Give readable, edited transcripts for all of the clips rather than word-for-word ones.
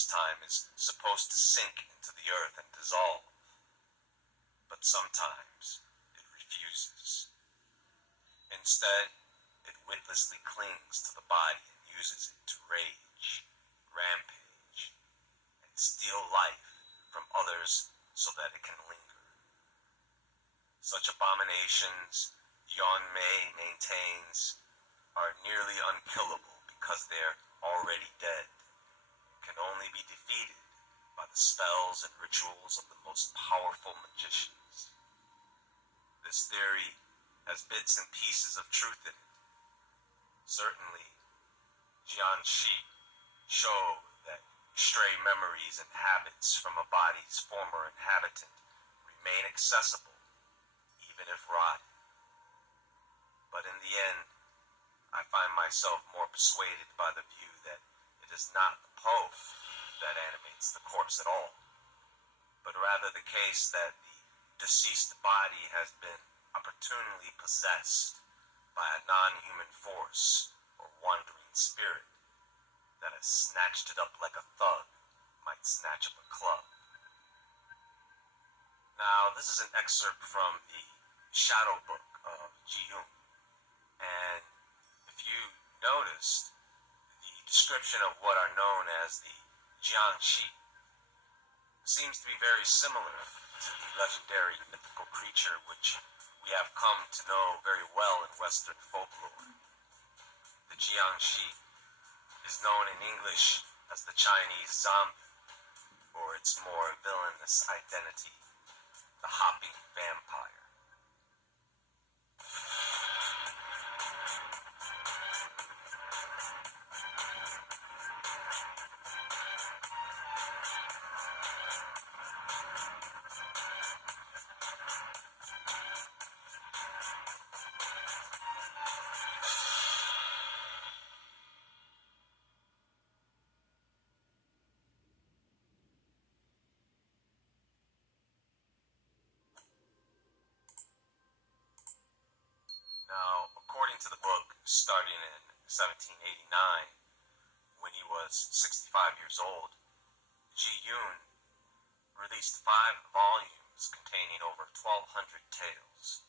this time is supposed to sink into the earth and dissolve, but sometimes it refuses. Instead, it witlessly clings to the body and uses it to rage, rampage, and steal life from others so that it can linger. Such abominations, Yuan Mei maintains, are nearly unkillable because they're already dead and can only be defeated by the spells and rituals of the most powerful magicians. This theory has bits and pieces of truth in it. Certainly, Jianxi show that stray memories and habits from a body's former inhabitant remain accessible, even if rotted. But in the end, I find myself more persuaded by the view that it is not the Pope that animates the corpse at all, but rather the case that the deceased body has been opportunely possessed by a non-human force or wandering spirit that has snatched it up like a thug might snatch up a club. Now, this is an excerpt from the Shadow Book of Ji Yun, and if you noticed, the description of what are known as the Jiangxi seems to be very similar to the legendary mythical creature which we have come to know very well in Western folklore. The Jiangxi is known in English as the Chinese zombie, or its more villainous identity, the hopping vampire. Now, according to the book, starting in 1789, when he was 65 years old, Ji Yun released 5 volumes containing over 1,200 tales.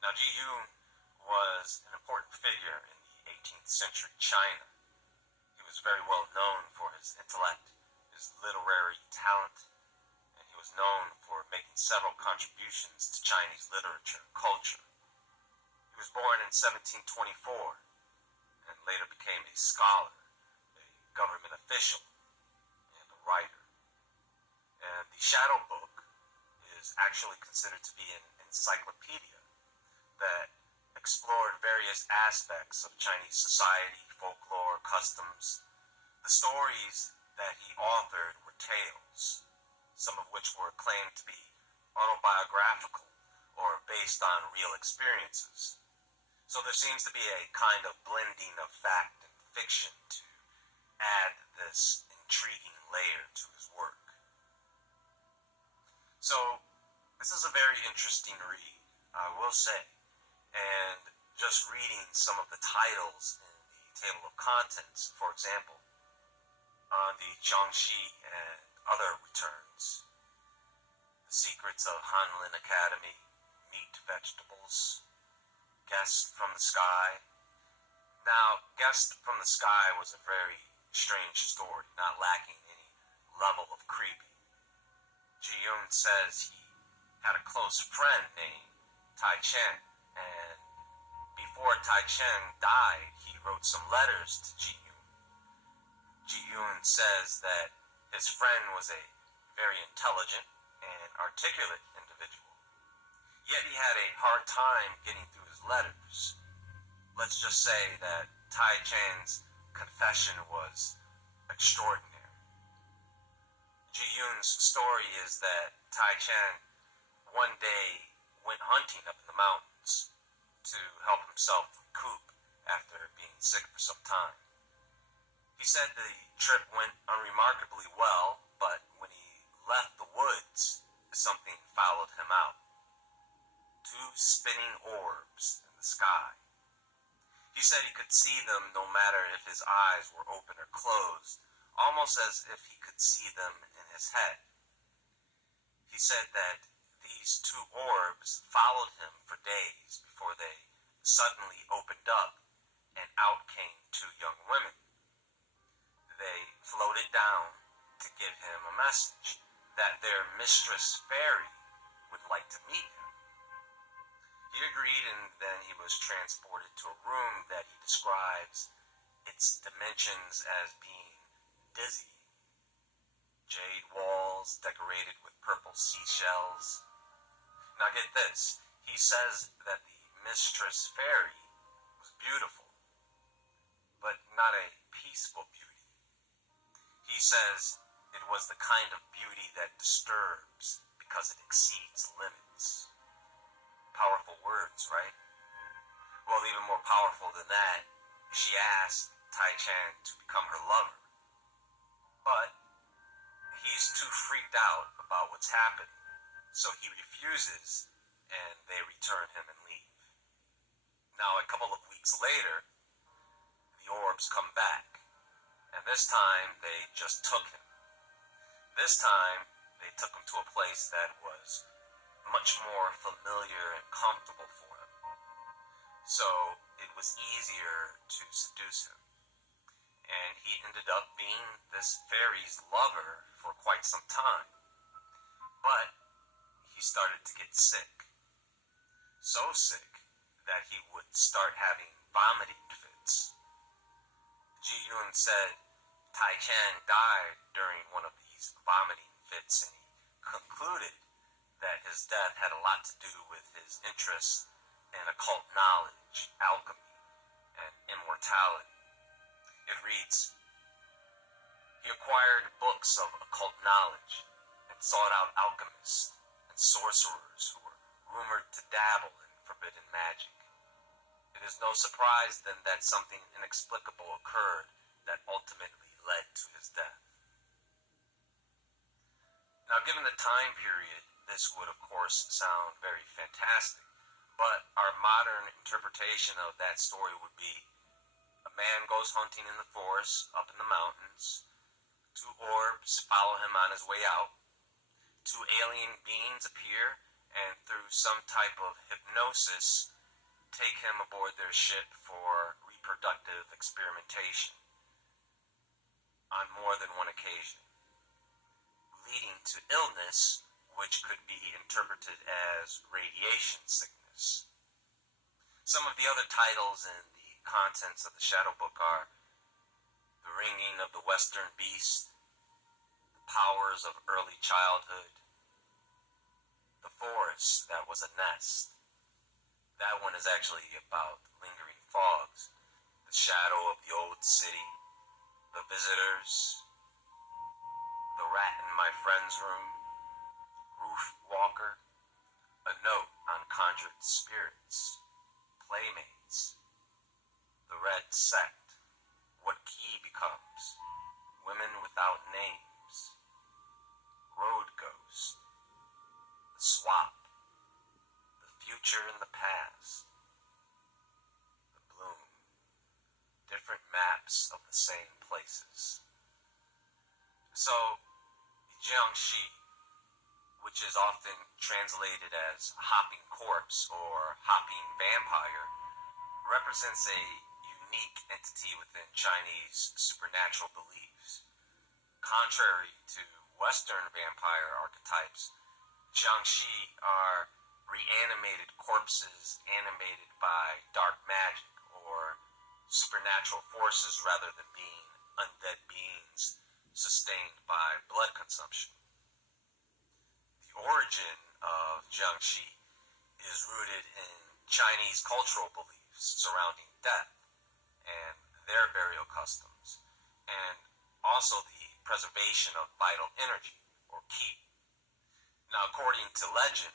Now, Ji Yun was an important figure in the 18th century China. He was very well known for his intellect, his literary talent, and he was known for making several contributions to Chinese literature and culture. He was born in 1724 and later became a scholar, a government official, and a writer. And the Shadow Book is actually considered to be an encyclopedia that explored various aspects of Chinese society, folklore, customs. The stories that he authored were tales, some of which were claimed to be autobiographical or based on real experiences. So there seems to be a kind of blending of fact and fiction to add this intriguing layer to his work. So this is a very interesting read, I will say, and just reading some of the titles in the table of contents, for example, on the Jiangxi and other returns, The Secrets of Hanlin Academy, Meat, Vegetables, Guest from the Sky. Now, Guest from the Sky was a very strange story, not lacking any level of creepy. Ji Yun says he had a close friend named Tai Chen, and before Tai Chen died, he wrote some letters to Ji Yun. Ji Yun says that his friend was a very intelligent and articulate individual, yet he had a hard time getting through his letters. Let's just say that Tai Chen's confession was extraordinary. Ji Yun's story is that Tai Chen one day went hunting up in the mountains to help himself recoup after being sick for some time. He said the trip went unremarkably well, but when he left the woods, something followed him out. 2 spinning orbs in the sky. He said he could see them no matter if his eyes were open or closed, almost as if he could see them in his head. He said that these two orbs followed him for days before they suddenly opened up and out came two young women. They floated down to give him a message that their mistress fairy would like to meet him. He agreed, and then he was transported to a room that he describes its dimensions as being dizzy. Jade walls decorated with purple seashells. Now get this, he says that the mistress fairy was beautiful, but not a peaceful beauty. He says it was the kind of beauty that disturbs because it exceeds limits. Powerful words, right? Well, even more powerful than that, she asked Tai Chan to become her lover. But he's too freaked out about what's happening, so he refuses, and they return him and leave. Now, a couple of weeks later, the orbs come back, and this time they just took him. This time, they took him to a place that was much more familiar and comfortable for him. So it was easier to seduce him. And he ended up being this fairy's lover for quite some time. But he started to get sick. So sick that he would start having vomiting fits. Ji Yun said Tai Chan died during one of these vomiting fits, and he concluded that his death had a lot to do with his interest in occult knowledge, alchemy, and immortality. It reads, he acquired books of occult knowledge and sought out alchemists and sorcerers who were rumored to dabble in forbidden magic. It is no surprise then that something inexplicable occurred that ultimately led to his death. Now, given the time period, this would of course sound very fantastic, but our modern interpretation of that story would be a man goes hunting in the forest, up in the mountains, two orbs follow him on his way out, two alien beings appear, and through some type of hypnosis, take him aboard their ship for reproductive experimentation on more than one occasion, leading to illness, which could be interpreted as radiation sickness. Some of the other titles in the contents of the Shadow Book are The Ringing of the Western Beast, The Powers of Early Childhood, The Forest That Was a Nest. That one is actually about lingering fogs, The Shadow of the Old City, The Visitors, The Rat in My Friend's Room, Roof Walker, A Note on Conjured Spirits, Playmates, The Red Sect, What Key Becomes, Women Without Names, Road Ghost, The Swap, The Future and the Past, The Bloom, different maps of the same places. So, Jiangshi, which is often translated as hopping corpse or hopping vampire, represents a unique entity within Chinese supernatural beliefs. Contrary to Western vampire archetypes, Jiangshi are reanimated corpses animated by dark magic or supernatural forces rather than being undead beings sustained by blood consumption. The origin of Jiangshi is rooted in Chinese cultural beliefs surrounding death and their burial customs, and also the preservation of vital energy, or qi. Now, according to legend,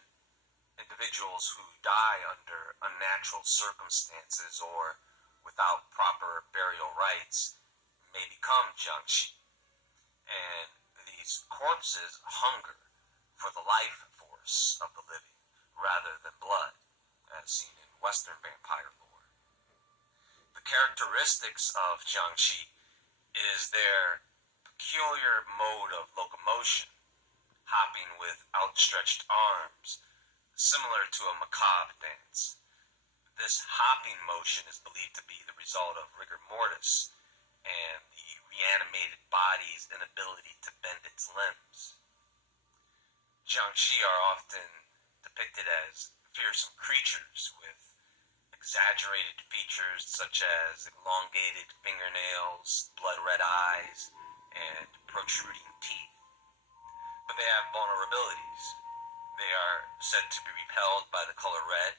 individuals who die under unnatural circumstances or without proper burial rites may become Jiangshi, and these corpses hunger for the life force of the living rather than blood, as seen in Western vampire lore. The characteristics of Jiangshi is their peculiar mode of locomotion, hopping with outstretched arms, similar to a macabre dance. This hopping motion is believed to be the result of rigor mortis and the reanimated body's inability to bend its limbs. Jiangshi are often depicted as fearsome creatures with exaggerated features such as elongated fingernails, blood-red eyes, and protruding teeth. But they have vulnerabilities. They are said to be repelled by the color red,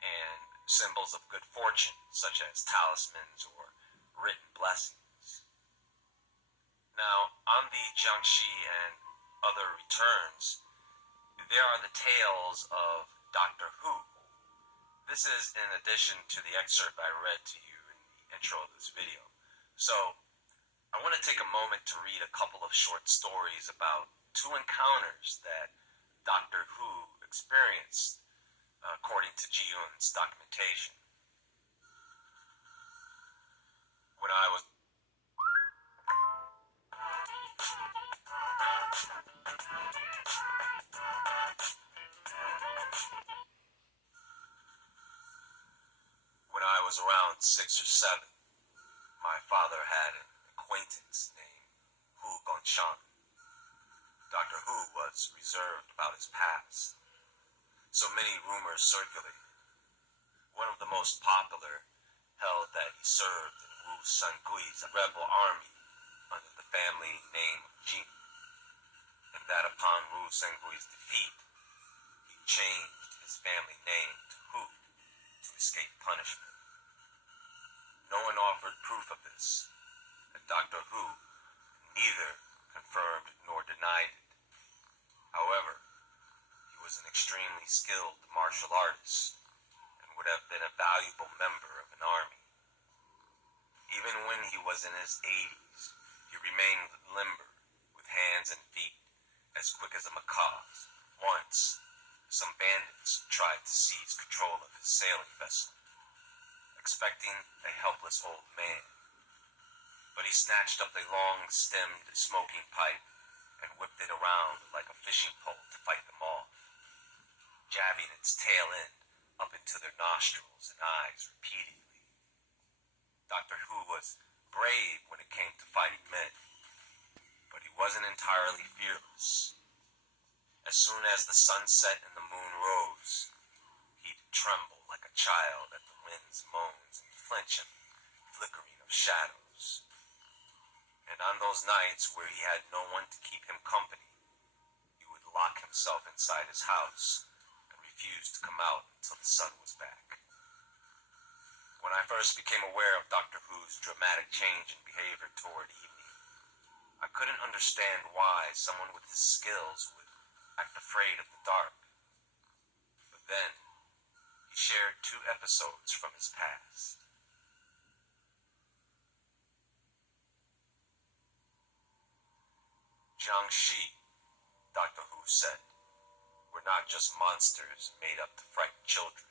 and symbols of good fortune, such as talismans or written blessings. Now, on the Jiangshi and other returns, there are the tales of Doctor Who. This is in addition to the excerpt I read to you in the intro of this video. So, I want to take a moment to read a couple of short stories about two encounters that Doctor Who experienced according to Ji-Yoon's documentation. When I was around 6 or 7, my father had an acquaintance named Hu Gongshan. Dr. Hu was reserved about his past, so many rumors circulated. One of the most popular held that he served in Wu Sangui's rebel army under the family name of Jin, and that upon Wu Sangui's defeat, he changed his family name to Hu to escape punishment. No one offered proof of this, and Dr. Hu neither confirmed nor denied it. However, he was an extremely skilled martial artist and would have been a valuable member of an army. Even when he was in his 80s, he remained limber, with hands and feet as quick as a macaw's. Once, some bandits tried to seize control of his sailing vessel, expecting a helpless old man. But he snatched up a long-stemmed smoking pipe and whipped it around like a fishing pole to fight them off, jabbing its tail end up into their nostrils and eyes repeatedly. Dr. Hu was brave when it came to fighting men, but he wasn't entirely fearless. As soon as the sun set and the moon rose, he'd tremble like a child at the wind's moans and flinch at the flickering of shadows. And on those nights where he had no one to keep him company, he would lock himself inside his house and refuse to come out until the sun was back. When I first became aware of Dr. Who's dramatic change in behavior toward evening, I couldn't understand why someone with his skills would act afraid of the dark. But then, he shared 2 episodes from his past. Jiangshi, Dr. Hu said, were not just monsters made up to frighten children.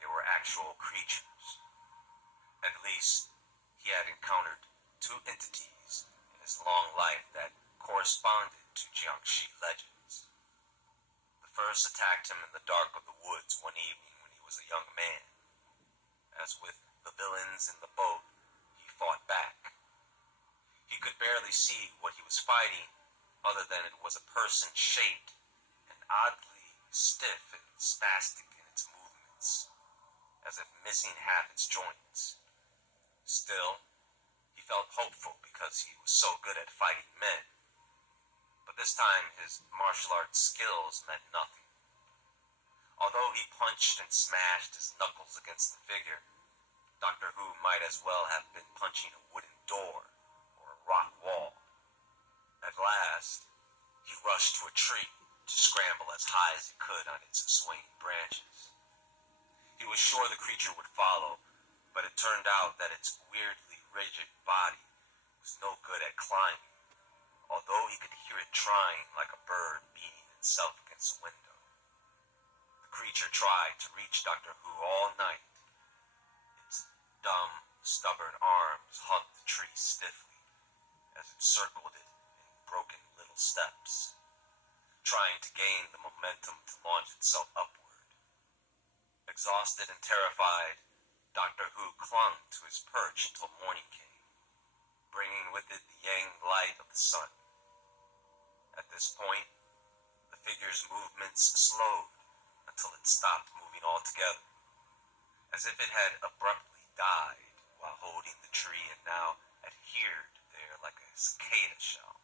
They were actual creatures. At least, he had encountered 2 entities in his long life that corresponded to Jiangshi legends. The first attacked him in the dark of the woods one evening when he was a young man. As with the villains in the boat, he fought back. He could barely see what he was fighting, other than it was a person shaped and oddly stiff and spastic in its movements, as if missing half its joints. Still, he felt hopeful because he was so good at fighting men. But this time his martial arts skills meant nothing. Although he punched and smashed his knuckles against the figure, Dr. Hu might as well have been punching a wooden door or a rock wall. At last, he rushed to a tree to scramble as high as he could on its swaying branches. He was sure the creature would follow, but it turned out that its weirdly rigid body was no good at climbing, although he could hear it trying like a bird beating itself against a window. The creature tried to reach Dr. Hu all night. Its dumb, stubborn arms hugged the tree stiffly, as it circled it in broken little steps, trying to gain the momentum to launch itself upward. Exhausted and terrified, Doctor Who clung to his perch until morning came, bringing with it the yang light of the sun. At this point, the figure's movements slowed until it stopped moving altogether, as if it had abruptly died while holding the tree and now adhered there like a cicada shell.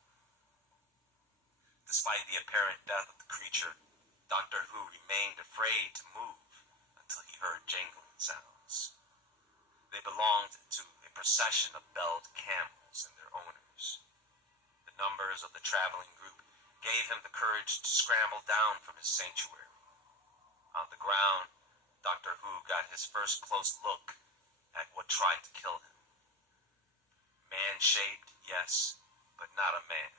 Despite the apparent death of the creature, Doctor Who remained afraid to move until he heard jangling sounds. They belonged to a procession of belled camels and their owners. The numbers of the traveling group gave him the courage to scramble down from his sanctuary. On the ground, Doctor Who got his first close look at what tried to kill him. Man-shaped, yes, but not a man,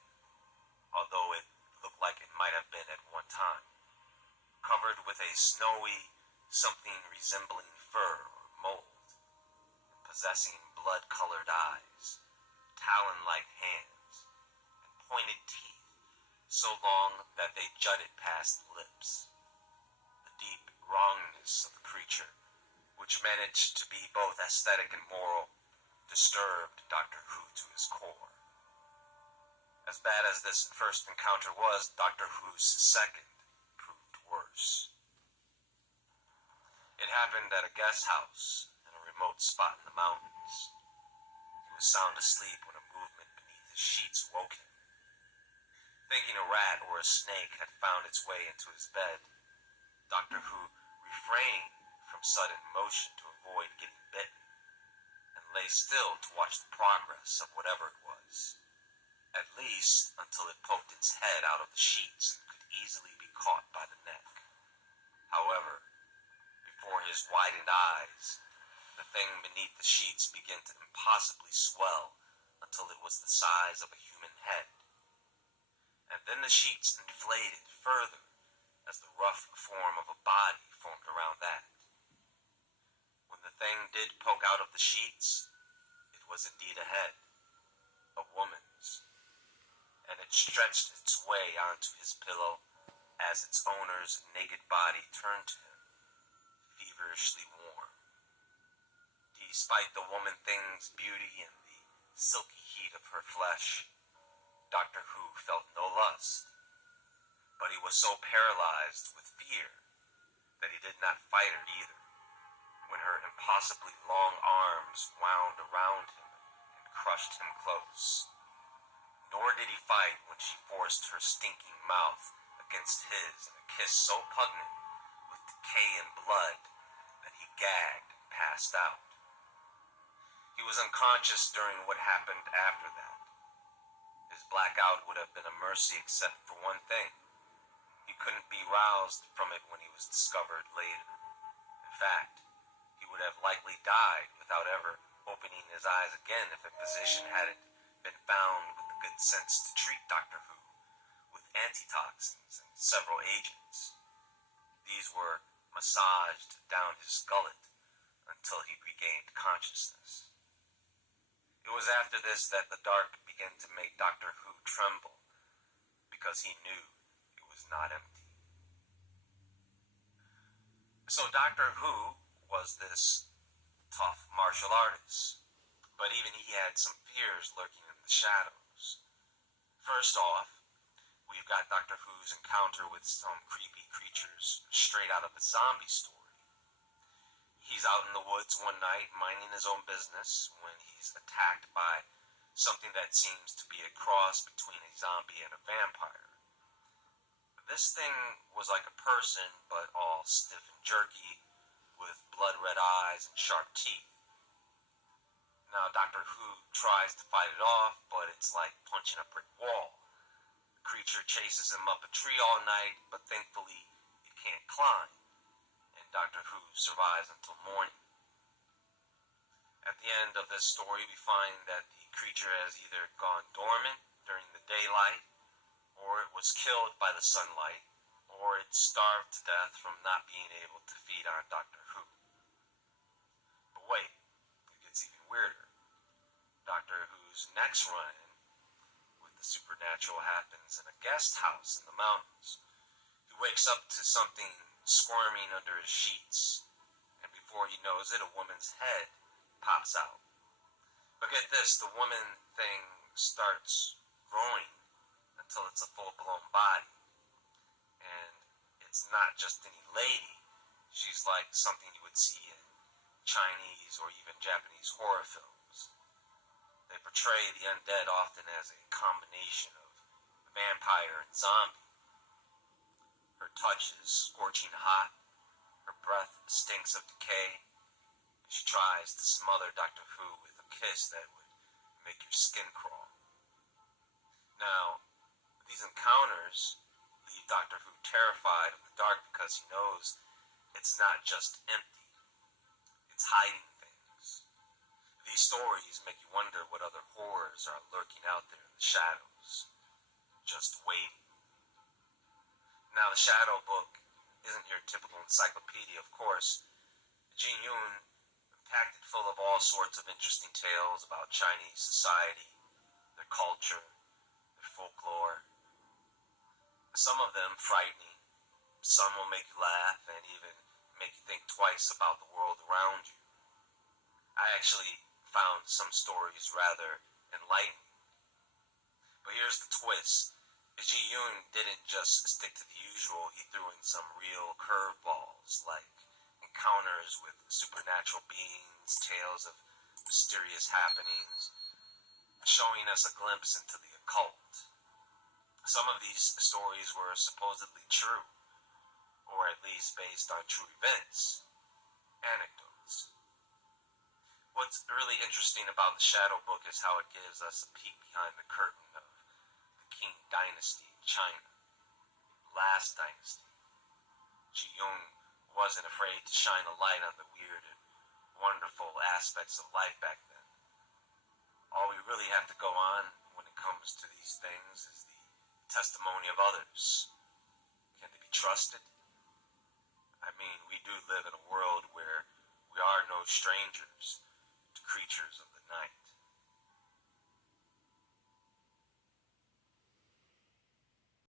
although it looked like it might have been at one time. Covered with a snowy, something resembling fur or mold, and possessing blood-colored eyes, talon-like hands, and pointed teeth so long that they jutted past the lips. The deep wrongness of the creature, which managed to be both aesthetic and moral, disturbed Doctor Who to his core. As bad as this first encounter was, Doctor Who's second proved worse. It happened at a guest house in a remote spot in the mountains. He was sound asleep when a movement beneath his sheets woke him. Thinking a rat or a snake had found its way into his bed, Doctor Who refrained from sudden motion to avoid getting bitten, and lay still to watch the progress of whatever it was, at least until it poked its head out of the sheets and could easily be caught by the neck. However, before his widened eyes, the thing beneath the sheets began to impossibly swell until it was the size of a human head. And then the sheets inflated further as the rough form of a body formed around that. When the thing did poke out of the sheets, it was indeed a head, a woman's, and it stretched its way onto his pillow as its owner's naked body turned to him, feverishly warm. Despite the woman thing's beauty and the silky heat of her flesh, Doctor Who felt no lust, but he was so paralyzed with fear that he did not fight her either, when her impossibly long arms wound around him and crushed him close. Nor did he fight when she forced her stinking mouth against his in a kiss so pungent with decay and blood that he gagged and passed out. He was unconscious during what happened after that. His blackout would have been a mercy except for one thing. He couldn't be roused from it when he was discovered later. In fact, he would have likely died without ever opening his eyes again if a physician hadn't been found with the good sense to treat Doctor Who with antitoxins and several agents. These were massaged down his gullet until he regained consciousness. It was after this that the dark began to make Doctor Who tremble, because he knew it was not empty. So Doctor Who was this tough martial artist, but even he had some fears lurking in the shadows. First off, we've got Doctor Who's encounter with some creepy creatures straight out of a zombie story. He's out in the woods one night minding his own business when he's attacked by something that seems to be a cross between a zombie and a vampire. This thing was like a person, but all stiff and jerky, with blood-red eyes and sharp teeth. Now, Doctor Who tries to fight it off, but it's like punching a brick wall. The creature chases him up a tree all night, but thankfully it can't climb. Doctor Who survives until morning. At the end of this story, we find that the creature has either gone dormant during the daylight, or it was killed by the sunlight, or it starved to death from not being able to feed on Doctor Who. But wait, it gets even weirder. Doctor Who's next run-in the supernatural happens in a guest house in the mountains. He wakes up to something squirming under his sheets, and before he knows it, a woman's head pops out. But get this, the woman thing starts growing until it's a full-blown body. And it's not just any lady. She's like something you would see in Chinese or even Japanese horror films. They portray the undead often as a combination of vampire and zombie. Her touch is scorching hot. Her breath stinks of decay. And she tries to smother Doctor Who with a kiss that would make your skin crawl. Now, these encounters leave Doctor Who terrified of the dark because he knows it's not just empty, it's hiding things. These stories make you wonder what other horrors are lurking out there in the shadows, just waiting. Now, the Shadow Book isn't your typical encyclopedia, of course. Ji Yun packed it full of all sorts of interesting tales about Chinese society, their culture, their folklore. Some of them frightening, some will make you laugh and even make you think twice about the world around you. I actually found some stories rather enlightening. But here's the twist. Ji Yun didn't just stick to the usual, he threw in some real curveballs, like encounters with supernatural beings, tales of mysterious happenings, showing us a glimpse into the occult. Some of these stories were supposedly true, or at least based on true events, anecdotes. What's really interesting about the Shadow Book is how it gives us a peek behind the curtain of the Qing dynasty of China, last dynasty. Ji Yun wasn't afraid to shine a light on the weird and wonderful aspects of life back then. All we really have to go on when it comes to these things is the testimony of others. Can they be trusted? I mean, we do live in a world where we are no strangers to creatures of the night.